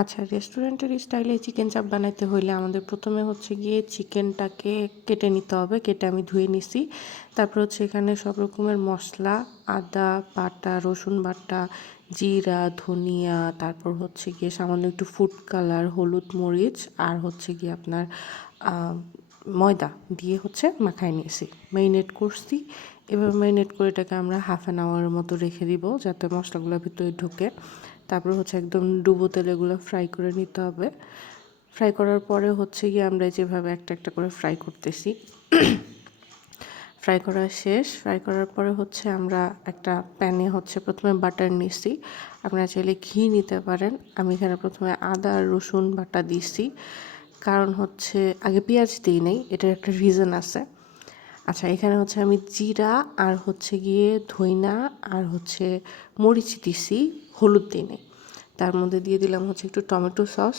আচ্ছা, রেস্টুরেন্টের স্টাইলে চিকেন চাপ বানাইতে হইলে আমাদের প্রথমে হচ্ছে গিয়ে চিকেনটাকে কেটে নিতে হবে। কেটে আমি ধুয়ে নিছি। তারপর হচ্ছে এখানে সব রকমের মশলা, আদা বাটা, রসুন বাটা, জিরা, ধনিয়া, তারপর হচ্ছে গিয়ে সামান্য একটু ফুড কালার, হলুদ, মরিচ আর হচ্ছে গিয়ে আপনার ময়দা দিয়ে হচ্ছে মাখায় নিয়েছি, ম্যারিনেট করছি। এবার ম্যারিনেট করে এটাকে আমরা হাফ অ্যান আওয়ারের মতো রেখে দিব যাতে মশলাগুলো ভিতরে ঢোকে। তারপর হচ্ছে একদম ডুবো তেলে এগুলো ফ্রাই করে নিতে হবে। ফ্রাই করার পরে হচ্ছে গিয়ে আমরা যেভাবে একটা একটা করে ফ্রাই করতেছি, ফ্রাই করা শেষ। ফ্রাই করার পরে হচ্ছে আমরা একটা প্যানে হচ্ছে প্রথমে বাটার নিছি, আপনারা চাইলে ঘি নিতে পারেন। আমি এখানে প্রথমে আদা আর রসুন বাটা দিছি, কারণ হচ্ছে আগে পেঁয়াজ দিই নাই, এটার একটা রিজন আছে। আচ্ছা, এখানে হচ্ছে আমি জিরা আর হচ্ছে গিয়ে ধইনা আর হচ্ছে মরিচ দিছি, হলুদ দিই নাই। তার মধ্যে দিয়ে দিলাম হচ্ছে একটু টমেটো সস,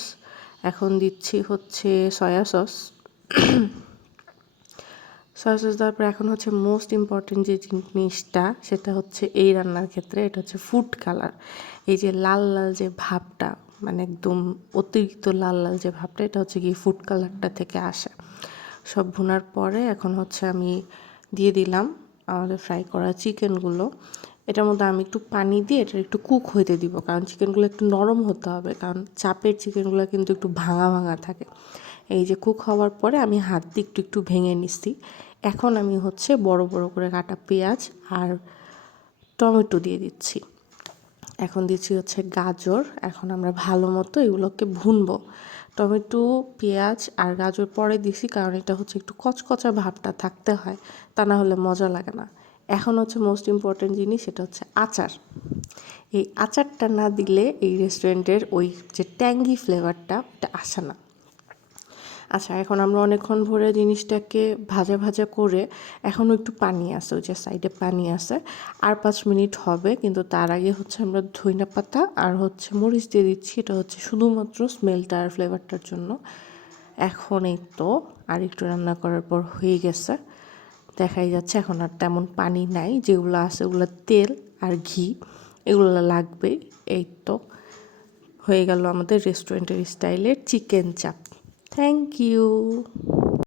এখন দিচ্ছি হচ্ছে সয়া সস। সয়া সস দেওয়ার পর এখন হচ্ছে মোস্ট ইম্পর্টেন্ট যে জিনিসটা, সেটা হচ্ছে এই রান্নার ক্ষেত্রে এটা হচ্ছে ফুড কালার। এই যে লাল লাল যে ভাবটা, মানে একদম অতিরিক্ত লাল লাল যে ভাবটা, এটা হচ্ছে কি ফুড কালারটা থেকে আসে। সব ভুনার পরে এখন হচ্ছে আমি দিয়ে দিলাম আমাদের ফ্রাই করা চিকেনগুলো। এটার মধ্যে আমি একটু পানি দিয়ে এটা একটু কুক হইতে দিব, কারণ চিকেনগুলো একটু নরম হতে হবে, কারণ চাপের চিকেনগুলো কিন্তু একটু ভাঙা ভাঙা থাকে। এই যে কুক হওয়ার পরে আমি হাত দিয়ে একটু একটু ভেঙে নিচ্ছি। এখন আমি হচ্ছে বড় বড় করে কাটা পেঁয়াজ আর টমেটো দিয়ে দিচ্ছি। এখন দিচ্ছি হচ্ছে গাজর। এখন আমরা ভালো মতো এগুলোকে ভুনবো। টমেটো, পেঁয়াজ আর গাজর পরে দিছি, কারণ এটা হচ্ছে একটু কচকচা ভাবটা থাকতে হয়, তা না হলে মজা লাগে না। এখন হচ্ছে মোস্ট ইম্পর্ট্যান্ট জিনিস, সেটা হচ্ছে আচার। এই আচারটা না দিলে এই রেস্টুরেন্টের ওই যে ট্যাঙ্গি ফ্লেভারটা ওটা আসে না। আচ্ছা, এখন আমরা অনেকক্ষণ ধরে জিনিসটাকে ভাজা ভাজা করে, এখনও একটু পানি আছে, ওই যে সাইডে পানি আছে, আর 5 মিনিট হবে। কিন্তু তার আগে হচ্ছে আমরা ধইনা পাতা আর হচ্ছে মরিচ দিয়ে দিচ্ছি, এটা হচ্ছে শুধুমাত্র স্মেলটা আর ফ্লেভারটার জন্য। এখন এই তো আর একটু রান্না করার পর হয়ে গেছে, দেখাই যাচ্ছে। এখন আর তেমন পানি নাই, যেগুলো আছে ওগুলো তেল আর ঘি, এগুলো লাগবে। এই তো হয়ে গেল আমাদের রেস্টুরেন্টের স্টাইলের চিকেন চাপ। Thank you.